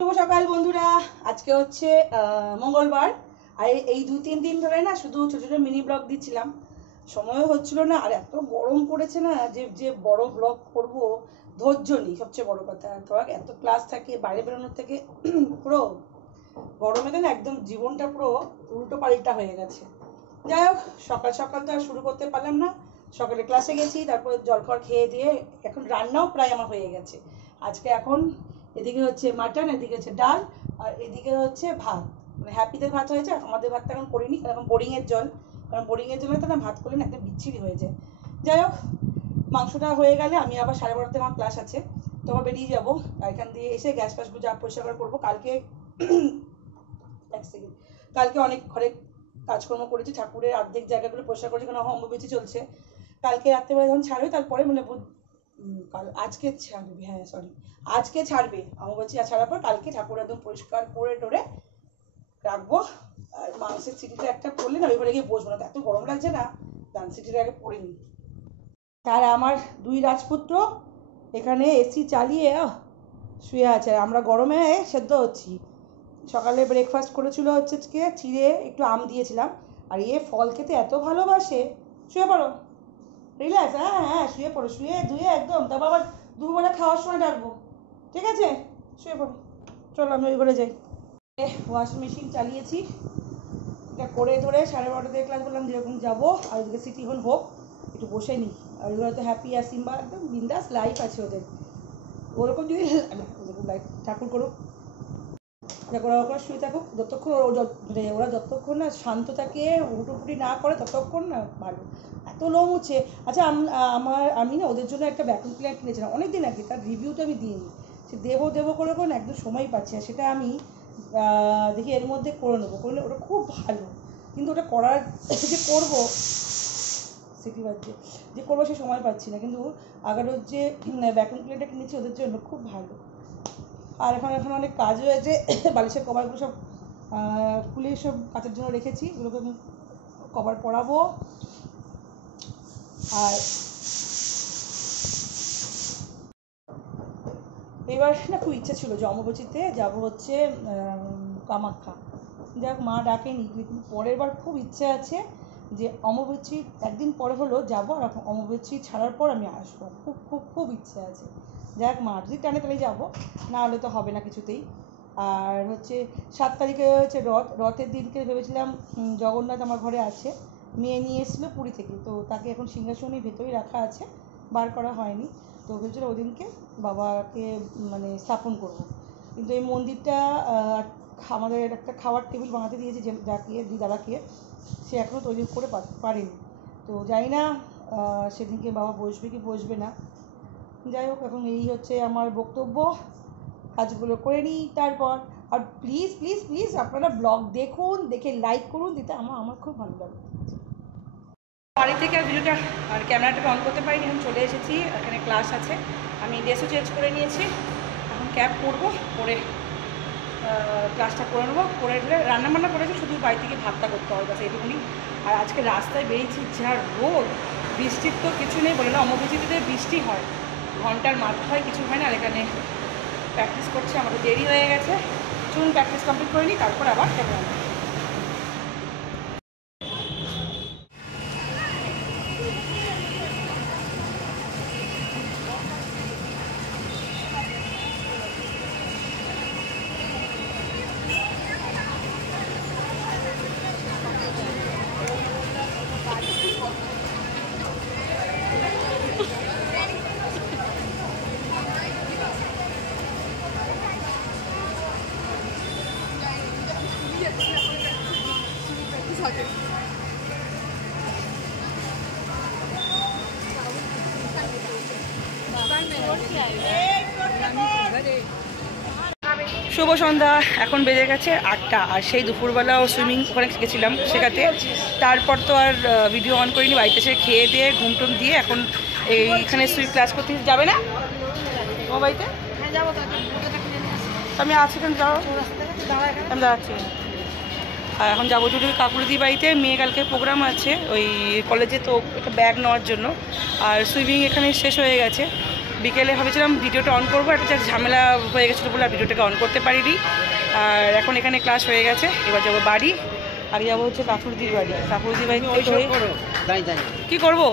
শুভ সকাল বন্ধুরা। আজকে হচ্ছে মঙ্গলবার। আর এই 2-3 দিন ধরে না শুধু ছোট ছোট মিনি ব্লগ দিচ্ছিলাম, সময়ও হচ্ছিল না। আর এত গরম পড়েছে না যে যে বড় ব্লগ করব ধৈর্য নেই, সবচেয়ে বড় কথা। এত ক্লাস থাকে, বাইরে বেরোনোর থেকে পুরো গরমে তো না একদম জীবনটা পুরো উল্টো পাল্টা হয়ে গেছে। যাই হোক, সকাল সকাল তো আর শুরু করতে পারলাম না। সকালে ক্লাসে গেছি, তারপর জলখাবার খেয়ে দিয়ে এখন রান্নাও প্রায় আমার হয়ে গেছে। আজকে এখন এদিকে হচ্ছে মাটন, এদিকে হচ্ছে ডাল, আর এদিকে হচ্ছে ভাত। মানে হ্যাপিদের ভাত হয়েছে, আমাদের ভাতটা এখন করিনি, এখন বোরিংয়ের জল। কারণ বোরিংয়ের জলে তো না ভাত করলে না একদম বিচ্ছিরি হয়ে যায়। যাই হোক, মাংসটা হয়ে গেলে আমি আবার 12:30তে আমার ক্লাস আছে, তো আবার বেরিয়ে যাবো। আর এখান দিয়ে এসে গ্যাস ফ্যাসগুলো যা পরিষ্কার করবো। কালকে এক সেকেন্ড, কালকে অনেক ঘরে কাজকর্ম করেছি, ঠাকুরের অর্ধেক জায়গাগুলো পরিষ্কার করেছি, কারণ অম্বুবাচী চলছে। কালকে রাত্রেবেলা যখন ছাড়বে তারপরে মানে আজকে ছাড়বে, হ্যাঁ সরি, আজকে ছাড়বে অম্বুবাচী ছাড়ার পর কালকে ঠাকুর একদম পরিষ্কার করে টোরে রাখবো। আর মাংসের সিটিটা একটা পড়লে না ওই ঘরে গিয়ে বসবো না, এত গরম লাগছে না, ডান সিটিটা আগে পড়ে নি। তার আমার দুই রাজপুত্র এখানে এসি চালিয়ে শুয়ে আছে, আমরা গরমে সেদ্ধ হচ্ছি। সকালে ব্রেকফাস্ট করেছিল হচ্ছে চিড়ে একটু আম দিয়েছিলাম। আর ফল খেতে এত ভালোবাসে। শুয়ে পড়ো, রিল্যাক্স, হ্যাঁ হ্যাঁ শুয়ে পড়ো, শুয়ে ধুয়ে একদম। তারপর আবার দুপুরবেলা খাওয়ার সময় ডাকবো, ঠিক আছে? শুয়ে পড়ো, চলো আমি ওই ঘরে যাই। ওয়াশিং মেশিন চালিয়েছি, এটা করে ধরে 12:30 ক্লাস বললাম যেরকম যাবো। আর ওদিকে সিটি হল হোক, একটু বসে নিই। আর ওইগুলো তো হ্যাপি আর সিম্বা একদম বিন্দাস লাইফ আছে ওদের। ওরকম যদি ওরকম লাইফ ঠাকুর করুক, ওরা ওখানে শুয়ে থাকুক, যতক্ষণ মানে ওরা যতক্ষণ না শান্ত থাকে, হুটোপুটি না করে ততক্ষণ না ভালো। এত লোম উঠছে। আচ্ছা, আমি না ওদের জন্য একটা ভ্যাকুম ক্লিনার কিনেছিলাম অনেক দিন আগে, তার রিভিউটা আমি দিইনি। সে দেবো করে না একদম সময় পাচ্ছি না। সেটা আমি দেখি এর মধ্যে করে নেবো, করলে ওটা খুব ভালো। কিন্তু ওটা করার যে করবো, সিটি বাজছে, যে করবো সে সময় পাচ্ছি না। কিন্তু আগারোর যে ভ্যাকুম ক্লিনারটা কিনেছি ওদের জন্য খুব ভালো। আর এখন অনেক কাজ রয়েছে, বালিশের কভারগুলো সব খুলে সব কাচের জন্য রেখেছি, ওগুলোকে কভার পরাবো। আর এবার না খুব ইচ্ছে ছিল যে অম্বুবাচীতে যাবো হচ্ছে কামাখ্যা। যাক মা ডাকেনি, কিন্তু পরের বার খুব ইচ্ছে আছে যে অম্বুবাচী একদিন পরে হলেও যাবো, আর অম্বুবাচী ছাড়ার পর আমি আসবো। খুব খুব খুব ইচ্ছে আছে। যাক মা যদি টানে তাহলে যাবো, না হলে তো হবে না কিছুতেই। আর হচ্ছে 7 তারিখে হচ্ছে রথের দিনকে ভেবেছিলাম জগন্নাথ আমার ঘরে আছে, মেয়ে নিয়ে এসেছিলো পুরী থেকে, তো তাকে এখন সিংহাসনের ভেতরেই রাখা আছে, বার করা হয়নি। তো ভেবেছিল ওই দিনকে বাবাকে মানে স্থাপন করবো। কিন্তু এই মন্দিরটা আমাদের একটা খাওয়ার টেবিল বানাতে দিয়েছে যে দাদাকে, সে এখনও তৈরি করে পারেনি। তো জানি না সেদিনকে বাবা বসবে কি বসবে না। যাই হোক, এখন এই হচ্ছে আমার বক্তব্য, কাজগুলো করে নিই তারপর। আর প্লিজ প্লিজ প্লিজ আপনারা ব্লগ দেখুন, দেখে লাইক করুন, দিতে আমার খুব ভালো লাগে। বাড়ি থেকে আর ভিডিওটা আর ক্যামেরাটাকে অন করতে পারিনি, এখন চলে এসেছি, এখানে ক্লাস আছে। আমি ড্রেসও চেঞ্জ করে নিয়েছি, এখন ক্যাব করবো, করে ক্লাসটা করে নেবো। করে রান্নাবান্না করেছি, শুধু বাড়ি থেকে ভাতটা করতে হবে, বাস এইটুকুনি। আর আজকে রাস্তায় বেরিয়েছি, যা রোদ, বৃষ্টির তো কিছু নেই। বলে না অম্বুবাচীতে বৃষ্টি হয়, ঘন্টার মাথায় কিছু হয় না। আর এখানে প্র্যাকটিস করছি, আমাদের দেরি হয়ে গেছে। চলুন প্র্যাকটিস কমপ্লিট করে নিই, তারপর আবার ক্যামেরা। শুভ সন্ধ্যা, এখন বেজে গেছে 8টা। আর সেই দুপুরবেলাও সুইমিং ওখানে গেছিলাম শেখাতে, তারপর তো আর ভিডিও অন করিনি। বাড়িতে এসে খেয়ে দিয়ে ঘুম টুম দিয়ে এখন এইখানে ক্লাস করতে যাবে না তোমার বাড়িতে? আমি আছি, এখানে যাও, আমি দাঁড়াচ্ছি। আর এখন যাবো যদি কাকুরিদি বাড়িতে, মেয়ে কালকে প্রোগ্রাম আছে ওই কলেজে, তো একটা ব্যাগ নেওয়ার জন্য। আর সুইমিং এখানে শেষ হয়ে গেছে, বিকেলে ভেবেছিলাম ভিডিওটা অন করবো, একটা ঝামেলা হয়ে গেছিলো বলে ভিডিওটাকে অন করতে পারিনি। আর এখন এখানে ক্লাস হয়ে গেছে, এবার যাবো বাড়ি। আগে যাবো হচ্ছে কাকুরদির বাড়ি। কাকুরদির বাড়ি কী করবো,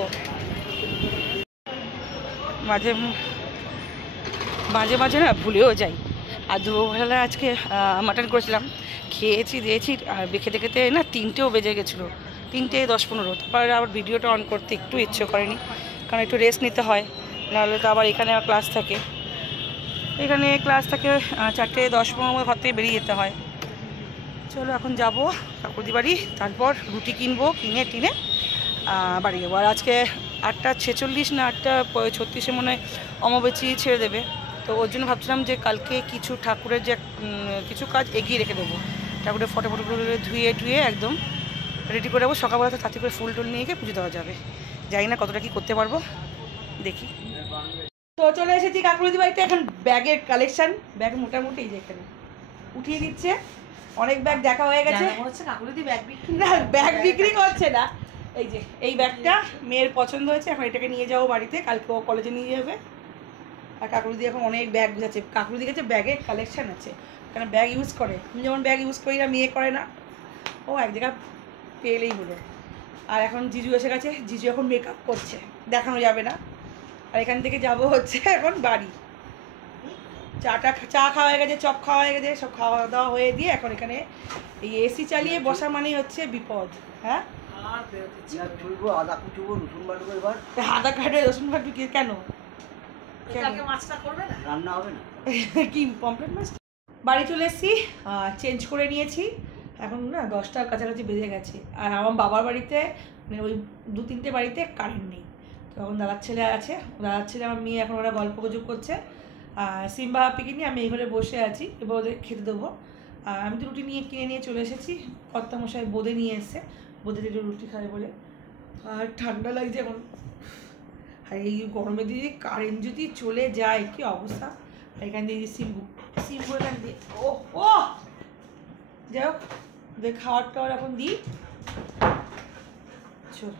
মাঝে মাঝে মাঝে না ভুলেও যাই। আর দুপুরবেলা আজকে মাটন করেছিলাম, খেয়েছি দিয়েছি, আর খেতে খেতে না 3টেও বেজে গেছিলো, 3:10-15। তারপরে আবার ভিডিওটা অন করতে একটু ইচ্ছে করেনি, কারণ একটু রেস্ট নিতে হয়, নাহলে তো আবার এখানে ক্লাস থাকে। এখানে ক্লাস থাকে 4:10-15 ঘর থেকে বেরিয়ে যেতে হয়। চলো এখন যাবো কাকুরদি বাড়ি, তারপর রুটি কিনবো, কিনে টিনে বাড়ি যাবো। আর আজকে 8:46 না 8:36 মনে হয় অমাবস্যা ছেড়ে দেবে, তো ওর জন্য ভাবছিলাম যে কালকে কিছু ঠাকুরের যে কিছু কাজ এগিয়ে রেখে দেবো, ঠাকুরের ফটোগুলো ধুয়ে একদম রেডি করে দেবো। সকালবেলা তো তাতে করে ফুল টুল নিয়ে গিয়ে পুজো দেওয়া যাবে। জানি না কতটা কি করতে পারবো, দেখি। তো চলে এসেছি কাকুরদি বাড়িতে। এখন ব্যাগের কালেকশন, ব্যাগ মোটামুটি এই যে এখানে উঠিয়ে দিচ্ছে, অনেক ব্যাগ দেখা হয়ে গেছে। না ব্যাগ বিক্রি করছে না, এই যে এই ব্যাগটা মেয়ের পছন্দ হয়েছে, এখন এটাকে নিয়ে যাবো বাড়িতে, কালকে ও কলেজে নিয়ে যাবে। আর কাকুরদি এখন অনেক ব্যাগ বুঝাচ্ছে, কাকুরদির কাছে ব্যাগের কালেকশন আছে, কারণ ব্যাগ ইউজ করে। আমি যেমন ব্যাগ ইউজ করি না, মেয়ে করে না, ও এক জায়গায় পেলেই হলো। আর এখন জিজু এসে গেছে, জিজু এখন মেকআপ করছে, দেখানো যাবে না। আর এখান থেকে যাব হচ্ছে এখন বাড়ি। চা খাওয়া হয়ে গেছে, চপ খাওয়া হয়ে গেছে, সব খাওয়া দাওয়া হয়ে দিয়ে এখন এখানে এই এসি চালিয়ে বসা মানেই হচ্ছে বিপদ। হ্যাঁ আদা কাটে রসুন বাটু কেন রান্না হবে না কি পমফ্রেট মাছ। বাড়ি চলে এসেছি, চেঞ্জ করে নিয়েছি, এখন না 10টার কাছাকাছি বেজে গেছে। আর আমার বাবার বাড়িতে মানে ওই 2-3টে বাড়িতে কারেন্ট নেই, তো এখন দাদার ছেলে আছে, দাদার ছেলে আমার মেয়ে এখন ওরা গল্প গুজব করছে। সিম্বা হাপিকে নিয়ে আমি এই ঘরে বসে আছি, এবার ওদের খেতে দেবো। আর আমি তো রুটি কিনে নিয়ে চলে এসেছি, কর্তামশাই বোঁদে নিয়ে এসছে, বোঁদে একটু রুটি খাবে বলে। আর ঠান্ডা লাগছে এখন, আর এই গরমের দিনে কারেন্ট যদি চলে যায় কি অবস্থা। এখান দিয়ে সিম্বু এখান দিয়ে ও যাই হোক, খাওয়ার টাওয়ার এখন দিই। চল